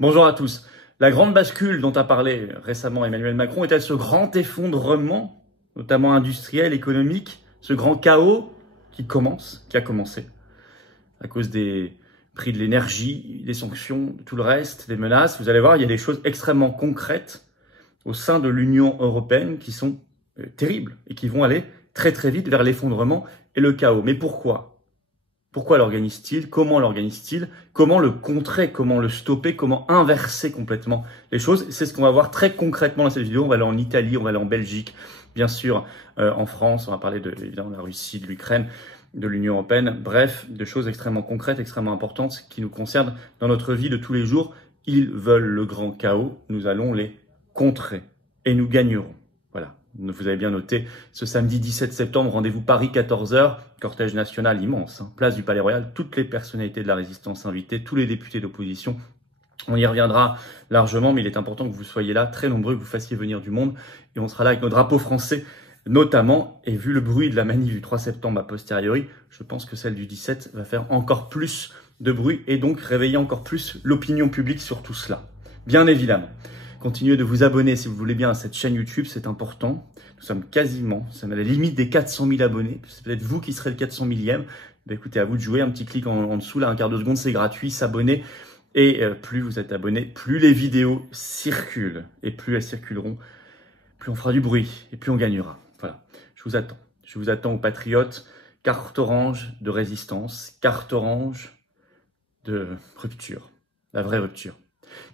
Bonjour à tous. La grande bascule dont a parlé récemment Emmanuel Macron est-elle ce grand effondrement, notamment industriel, économique, ce grand chaos qui a commencé à cause des prix de l'énergie, des sanctions, tout le reste, des menaces. Vous allez voir, il y a des choses extrêmement concrètes au sein de l'Union européenne qui sont terribles et qui vont aller très très vite vers l'effondrement et le chaos. Mais pourquoi ? Pourquoi l'organise-t-il? Comment l'organise-t-il? Comment le contrer? Comment le stopper? Comment inverser complètement les choses? C'est ce qu'on va voir très concrètement dans cette vidéo. On va aller en Italie, on va aller en Belgique, bien sûr en France. On va parler évidemment de la Russie, de l'Ukraine, de l'Union européenne. Bref, de choses extrêmement concrètes, extrêmement importantes qui nous concernent dans notre vie de tous les jours. Ils veulent le grand chaos. Nous allons les contrer et nous gagnerons. Voilà. Vous avez bien noté, ce samedi 17 septembre, rendez-vous Paris 14h, cortège national immense, place du Palais Royal, toutes les personnalités de la résistance invitées, tous les députés d'opposition. On y reviendra largement, mais il est important que vous soyez là, très nombreux, que vous fassiez venir du monde, et on sera là avec nos drapeaux français notamment, et vu le bruit de la manif du 3 septembre a posteriori, je pense que celle du 17 va faire encore plus de bruit, et donc réveiller encore plus l'opinion publique sur tout cela, bien évidemment. Continuez de vous abonner si vous voulez bien à cette chaîne YouTube, c'est important. Nous sommes à la limite des 400 000 abonnés. C'est peut-être vous qui serez le 400 millième. Ben écoutez, à vous de jouer, un petit clic en dessous, là, un quart de seconde, c'est gratuit, s'abonner. Et plus vous êtes abonnés, plus les vidéos circulent. Et plus elles circuleront, plus on fera du bruit et plus on gagnera. Voilà, je vous attends. Je vous attends aux patriotes. Carte orange de résistance, carte orange de rupture, la vraie rupture.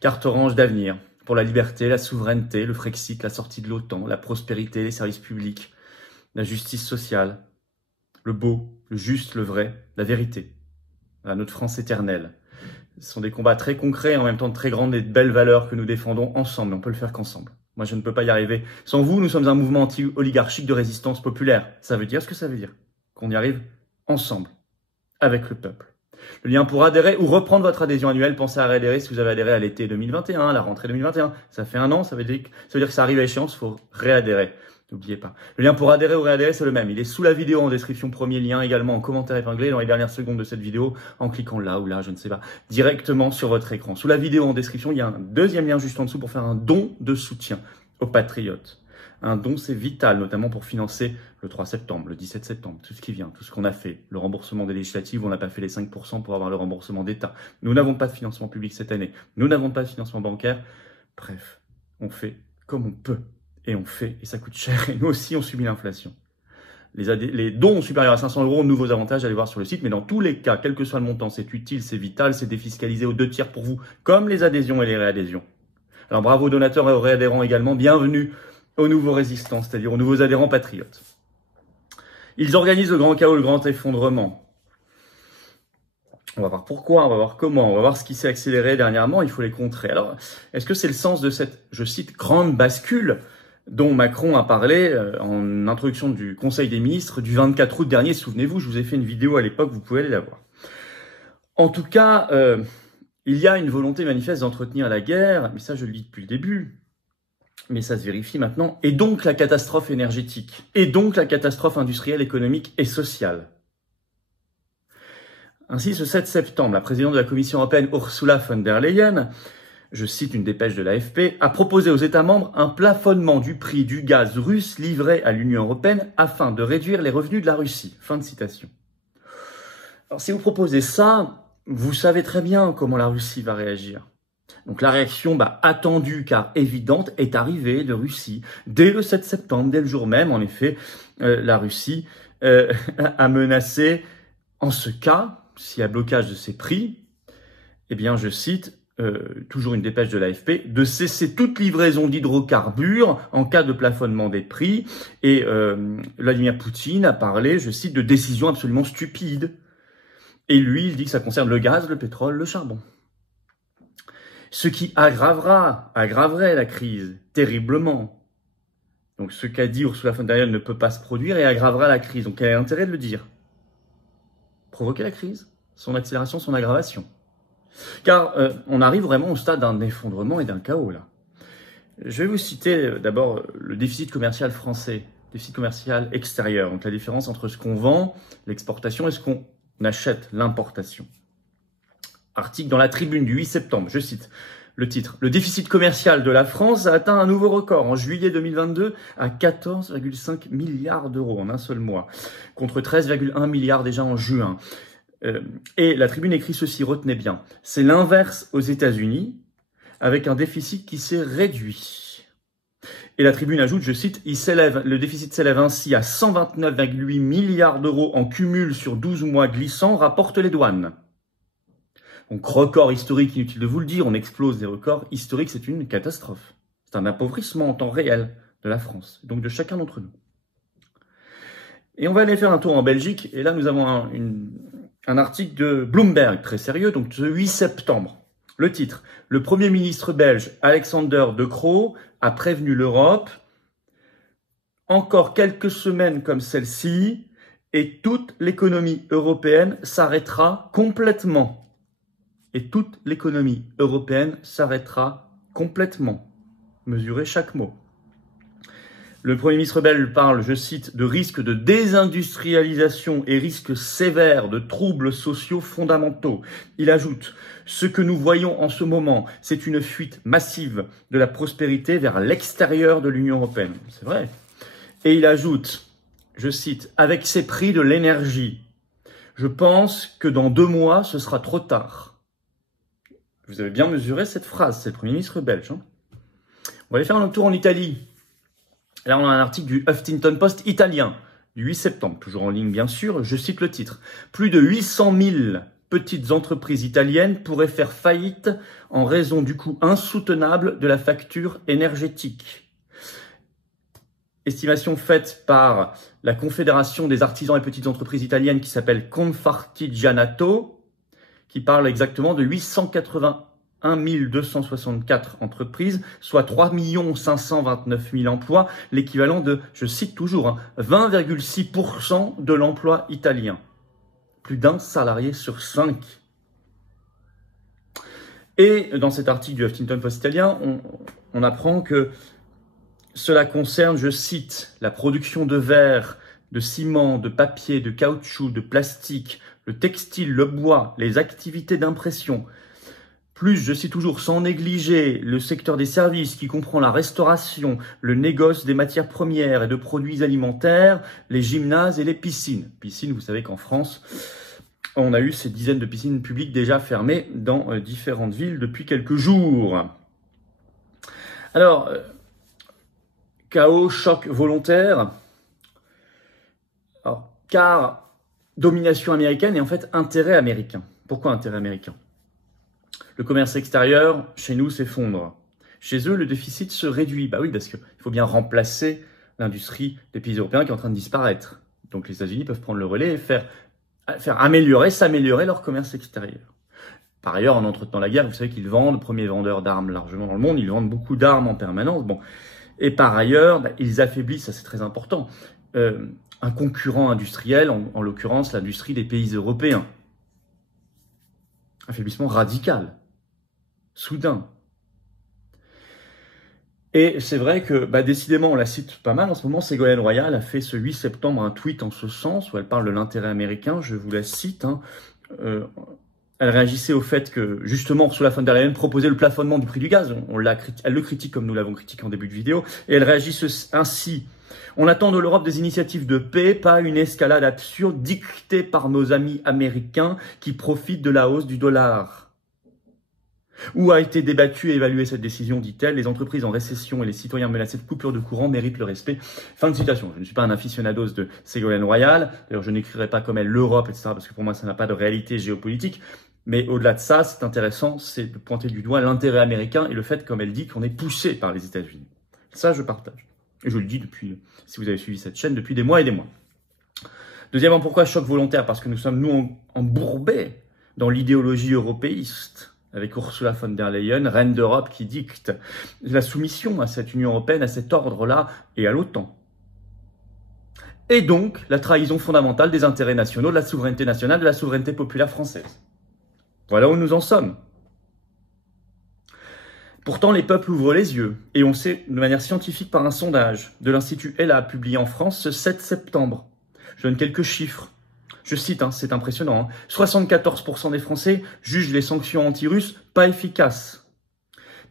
Carte orange d'avenir. Pour la liberté, la souveraineté, le Frexit, la sortie de l'OTAN, la prospérité, les services publics, la justice sociale, le beau, le juste, le vrai, la vérité, notre France éternelle. Ce sont des combats très concrets et en même temps de très grandes et de belles valeurs que nous défendons ensemble. On peut le faire qu'ensemble. Moi, je ne peux pas y arriver. Sans vous, nous sommes un mouvement anti-oligarchique de résistance populaire. Ça veut dire ce que ça veut dire. Qu'on y arrive ensemble, avec le peuple. Le lien pour adhérer ou reprendre votre adhésion annuelle, pensez à réadhérer si vous avez adhéré à l'été 2021, à la rentrée 2021. Ça fait un an, ça veut dire que ça arrive à échéance, il faut réadhérer. N'oubliez pas. Le lien pour adhérer ou réadhérer, c'est le même. Il est sous la vidéo en description, premier lien également en commentaire épinglé dans les dernières secondes de cette vidéo, en cliquant là ou là, je ne sais pas, directement sur votre écran. Sous la vidéo en description, il y a un deuxième lien juste en dessous pour faire un don de soutien aux patriotes. Un don, c'est vital, notamment pour financer le 3 septembre, le 17 septembre, tout ce qui vient, tout ce qu'on a fait. Le remboursement des législatives, on n'a pas fait les 5% pour avoir le remboursement d'État. Nous n'avons pas de financement public cette année. Nous n'avons pas de financement bancaire. Bref, on fait comme on peut. Et on fait, et ça coûte cher. Et nous aussi, on subit l'inflation. Les dons supérieurs à 500 €, nouveaux avantages, allez voir sur le site. Mais dans tous les cas, quel que soit le montant, c'est utile, c'est vital, c'est défiscalisé aux 2 tiers pour vous, comme les adhésions et les réadhésions. Alors bravo aux donateurs et aux réadhérents également. Bienvenue aux nouveaux résistants, c'est-à-dire aux nouveaux adhérents patriotes. Ils organisent le grand chaos, le grand effondrement. On va voir pourquoi, on va voir comment, on va voir ce qui s'est accéléré dernièrement, il faut les contrer. Alors, est-ce que c'est le sens de cette, je cite, grande bascule dont Macron a parlé en introduction du Conseil des ministres du 24 août dernier? Souvenez-vous, je vous ai fait une vidéo à l'époque, vous pouvez aller la voir. En tout cas, il y a une volonté manifeste d'entretenir la guerre, mais ça je le dis depuis le début. Mais ça se vérifie maintenant, et donc la catastrophe énergétique, et donc la catastrophe industrielle, économique et sociale. Ainsi, ce 7 septembre, la présidente de la Commission européenne, Ursula von der Leyen, je cite une dépêche de l'AFP, a proposé aux États membres un plafonnement du prix du gaz russe livré à l'Union européenne afin de réduire les revenus de la Russie. Fin de citation. Alors, si vous proposez ça, vous savez très bien comment la Russie va réagir. Donc la réaction attendue car évidente est arrivée de Russie. Dès le 7 septembre, dès le jour même, en effet, la Russie a menacé, en ce cas, s'il y a blocage de ces prix, eh bien je cite, toujours une dépêche de l'AFP, de cesser toute livraison d'hydrocarbures en cas de plafonnement des prix. Et Vladimir Poutine a parlé, je cite, de décisions absolument stupides. Et lui, il dit que ça concerne le gaz, le pétrole, le charbon. Ce qui aggraverait la crise terriblement. Donc ce qu'a dit Ursula von der Leyen ne peut pas se produire et aggravera la crise. Donc quel est l'intérêt de le dire? Provoquer la crise, son accélération, son aggravation. Car on arrive vraiment au stade d'un effondrement et d'un chaos là. Je vais vous citer d'abord le déficit commercial français, déficit commercial extérieur. Donc la différence entre ce qu'on vend, l'exportation, et ce qu'on achète, l'importation. Article dans la Tribune du 8 septembre, je cite. Le titre. Le déficit commercial de la France a atteint un nouveau record en juillet 2022 à 14,5 milliards d'euros en un seul mois, contre 13,1 milliards déjà en juin. Et la Tribune écrit ceci, retenez bien. C'est l'inverse aux États-Unis, avec un déficit qui s'est réduit. Et la Tribune ajoute, je cite, le déficit s'élève ainsi à 129,8 milliards d'euros en cumul sur 12 mois glissants, rapportent les douanes. Donc record historique, inutile de vous le dire, on explose des records historiques, c'est une catastrophe. C'est un appauvrissement en temps réel de la France, donc de chacun d'entre nous. Et on va aller faire un tour en Belgique, et là nous avons un article de Bloomberg, très sérieux, donc le 8 septembre. Le titre, le Premier ministre belge Alexander De Croo a prévenu l'Europe, encore quelques semaines comme celle-ci, et toute l'économie européenne s'arrêtera complètement. Et toute l'économie européenne s'arrêtera complètement. Mesurez chaque mot. Le Premier ministre belge parle, je cite, de risques de désindustrialisation et risques sévères de troubles sociaux fondamentaux. Il ajoute, ce que nous voyons en ce moment, c'est une fuite massive de la prospérité vers l'extérieur de l'Union européenne. C'est vrai. Et il ajoute, je cite, avec ces prix de l'énergie, je pense que dans 2 mois, ce sera trop tard. Vous avez bien mesuré cette phrase, c'est le Premier ministre belge. On va aller faire un tour en Italie. Là, on a un article du Huffington Post italien, du 8 septembre, toujours en ligne bien sûr, je cite le titre. Plus de 800 000 petites entreprises italiennes pourraient faire faillite en raison du coût insoutenable de la facture énergétique. Estimation faite par la Confédération des artisans et petites entreprises italiennes qui s'appelle Confartigianato, qui parle exactement de 881 264 entreprises, soit 3 529 000 emplois, l'équivalent de, je cite toujours, 20,6% de l'emploi italien. Plus d'un salarié sur 5. Et dans cet article du Huffington Post italien, on apprend que cela concerne, je cite, la production de verre, de ciment, de papier, de caoutchouc, de plastique, le textile, le bois, les activités d'impression. Plus, je cite toujours, sans négliger le secteur des services qui comprend la restauration, le négoce des matières premières et de produits alimentaires, les gymnases et les piscines. Piscines, vous savez qu'en France, on a eu ces dizaines de piscines publiques déjà fermées dans différentes villes depuis quelques jours. Alors, chaos, choc volontaire. Alors, car domination américaine et en fait intérêt américain. Pourquoi intérêt américain? Le commerce extérieur, chez nous, s'effondre. Chez eux, le déficit se réduit. Bah oui, parce qu'il faut bien remplacer l'industrie des pays européens qui est en train de disparaître. Donc les États-Unis peuvent prendre le relais et s'améliorer leur commerce extérieur. Par ailleurs, en entretenant la guerre, vous savez qu'ils vendent, premier vendeur d'armes largement dans le monde, ils vendent beaucoup d'armes en permanence. Bon. Et par ailleurs, ils affaiblissent, ça c'est très important, un concurrent industriel, en l'occurrence l'industrie des pays européens. Affaiblissement radical, soudain. Et c'est vrai que, décidément, on la cite pas mal en ce moment, Ségolène Royal a fait ce 8 septembre un tweet en ce sens, où elle parle de l'intérêt américain, je vous la cite. Elle réagissait au fait que, justement, Ursula von der Leyen proposait le plafonnement du prix du gaz. Elle le critique comme nous l'avons critiqué en début de vidéo, et elle réagit ainsi. On attend de l'Europe des initiatives de paix, pas une escalade absurde dictée par nos amis américains qui profitent de la hausse du dollar. Où a été débattue et évaluée cette décision, dit-elle. Les entreprises en récession et les citoyens menacés de coupure de courant méritent le respect. Fin de citation. Je ne suis pas un aficionados de Ségolène Royal. D'ailleurs, je n'écrirai pas comme elle l'Europe, etc. parce que pour moi, ça n'a pas de réalité géopolitique. Mais au-delà de ça, c'est intéressant, c'est de pointer du doigt l'intérêt américain et le fait, comme elle dit, qu'on est poussé par les États-Unis. Ça, je partage. Et je le dis depuis, si vous avez suivi cette chaîne, depuis des mois et des mois. Deuxièmement, pourquoi choc volontaire? Parce que nous sommes, nous, embourbés dans l'idéologie européiste, avec Ursula von der Leyen, reine d'Europe, qui dicte la soumission à cette Union européenne, à cet ordre-là et à l'OTAN. Et donc, la trahison fondamentale des intérêts nationaux, de la souveraineté nationale, de la souveraineté populaire française. Voilà où nous en sommes. Pourtant, les peuples ouvrent les yeux, et on sait de manière scientifique par un sondage de l'Institut ELA publié en France ce 7 septembre. Je donne quelques chiffres. Je cite, c'est impressionnant. 74% des Français jugent les sanctions anti-russes pas efficaces.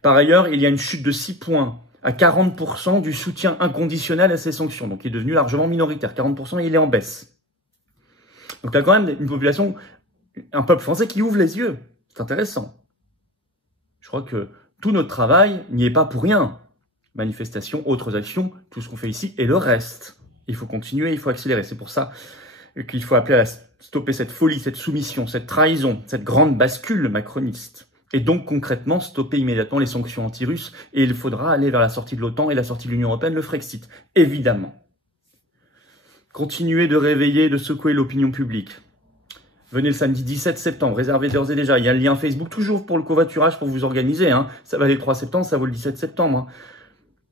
Par ailleurs, il y a une chute de 6 points à 40% du soutien inconditionnel à ces sanctions. Donc il est devenu largement minoritaire. 40%, il est en baisse. Donc tu as quand même une population, un peuple français qui ouvre les yeux. C'est intéressant. Je crois que tout notre travail n'y est pas pour rien. Manifestations, autres actions, tout ce qu'on fait ici et le reste. Il faut continuer, il faut accélérer. C'est pour ça qu'il faut appeler à stopper cette folie, cette soumission, cette trahison, cette grande bascule macroniste. Et donc concrètement, stopper immédiatement les sanctions anti-russes. Et il faudra aller vers la sortie de l'OTAN et la sortie de l'Union européenne, le Frexit, évidemment. Continuez de réveiller, de secouer l'opinion publique. Venez le samedi 17 septembre, réservez d'ores et déjà. Il y a le lien Facebook toujours pour le covoiturage pour vous organiser. Ça va aller le 3 septembre, ça vaut le 17 septembre.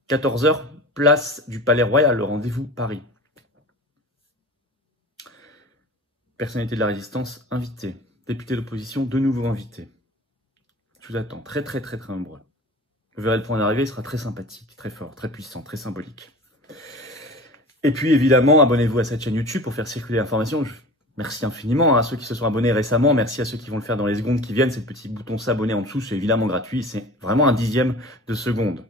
14h, place du Palais Royal, le rendez-vous Paris. Personnalité de la résistance, invité. Député d'opposition, de nouveau invité. Je vous attends, très nombreux. Vous verrez le point d'arrivée, il sera très sympathique, très fort, très puissant, très symbolique. Et puis évidemment, abonnez-vous à cette chaîne YouTube pour faire circuler l'information. Merci infiniment à ceux qui se sont abonnés récemment, merci à ceux qui vont le faire dans les secondes qui viennent. C'est le petit bouton s'abonner en dessous, c'est évidemment gratuit, c'est vraiment un dixième de seconde.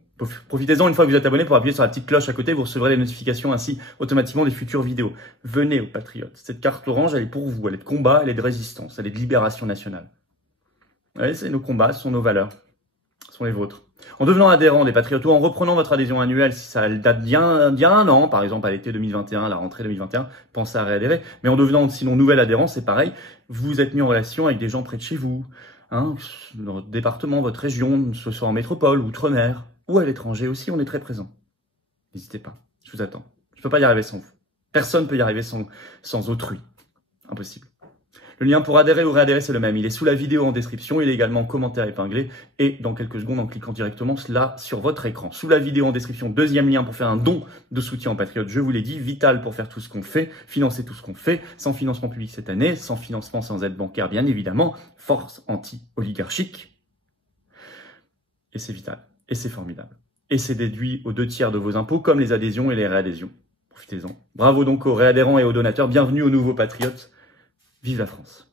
Profitez-en une fois que vous êtes abonné pour appuyer sur la petite cloche à côté, vous recevrez les notifications ainsi automatiquement des futures vidéos. Venez aux patriotes, cette carte orange elle est pour vous, elle est de combat, elle est de résistance, elle est de libération nationale. Ouais, c'est nos combats, ce sont nos valeurs, ce sont les vôtres. En devenant adhérent des Patriotes ou en reprenant votre adhésion annuelle, si ça date d'il y a un an, par exemple à l'été 2021, à la rentrée 2021, pensez à réadhérer. Mais en devenant sinon nouvel adhérent, c'est pareil, vous êtes mis en relation avec des gens près de chez vous, votre département, votre région, que ce soit en métropole, outre-mer, ou à l'étranger aussi, on est très présent. N'hésitez pas, je vous attends. Je ne peux pas y arriver sans vous. Personne ne peut y arriver sans autrui. Impossible. Le lien pour adhérer ou réadhérer, c'est le même. Il est sous la vidéo en description. Il est également en commentaire épinglé. Et dans quelques secondes, en cliquant directement là sur votre écran. Sous la vidéo en description, deuxième lien pour faire un don de soutien aux patriotes. Je vous l'ai dit, vital pour faire tout ce qu'on fait, financer tout ce qu'on fait, sans financement public cette année, sans financement, sans aide bancaire, bien évidemment. Force anti-oligarchique. Et c'est vital. Et c'est formidable. Et c'est déduit aux 2/3 de vos impôts, comme les adhésions et les réadhésions. Profitez-en. Bravo donc aux réadhérents et aux donateurs. Bienvenue aux nouveaux patriotes. Vive la France!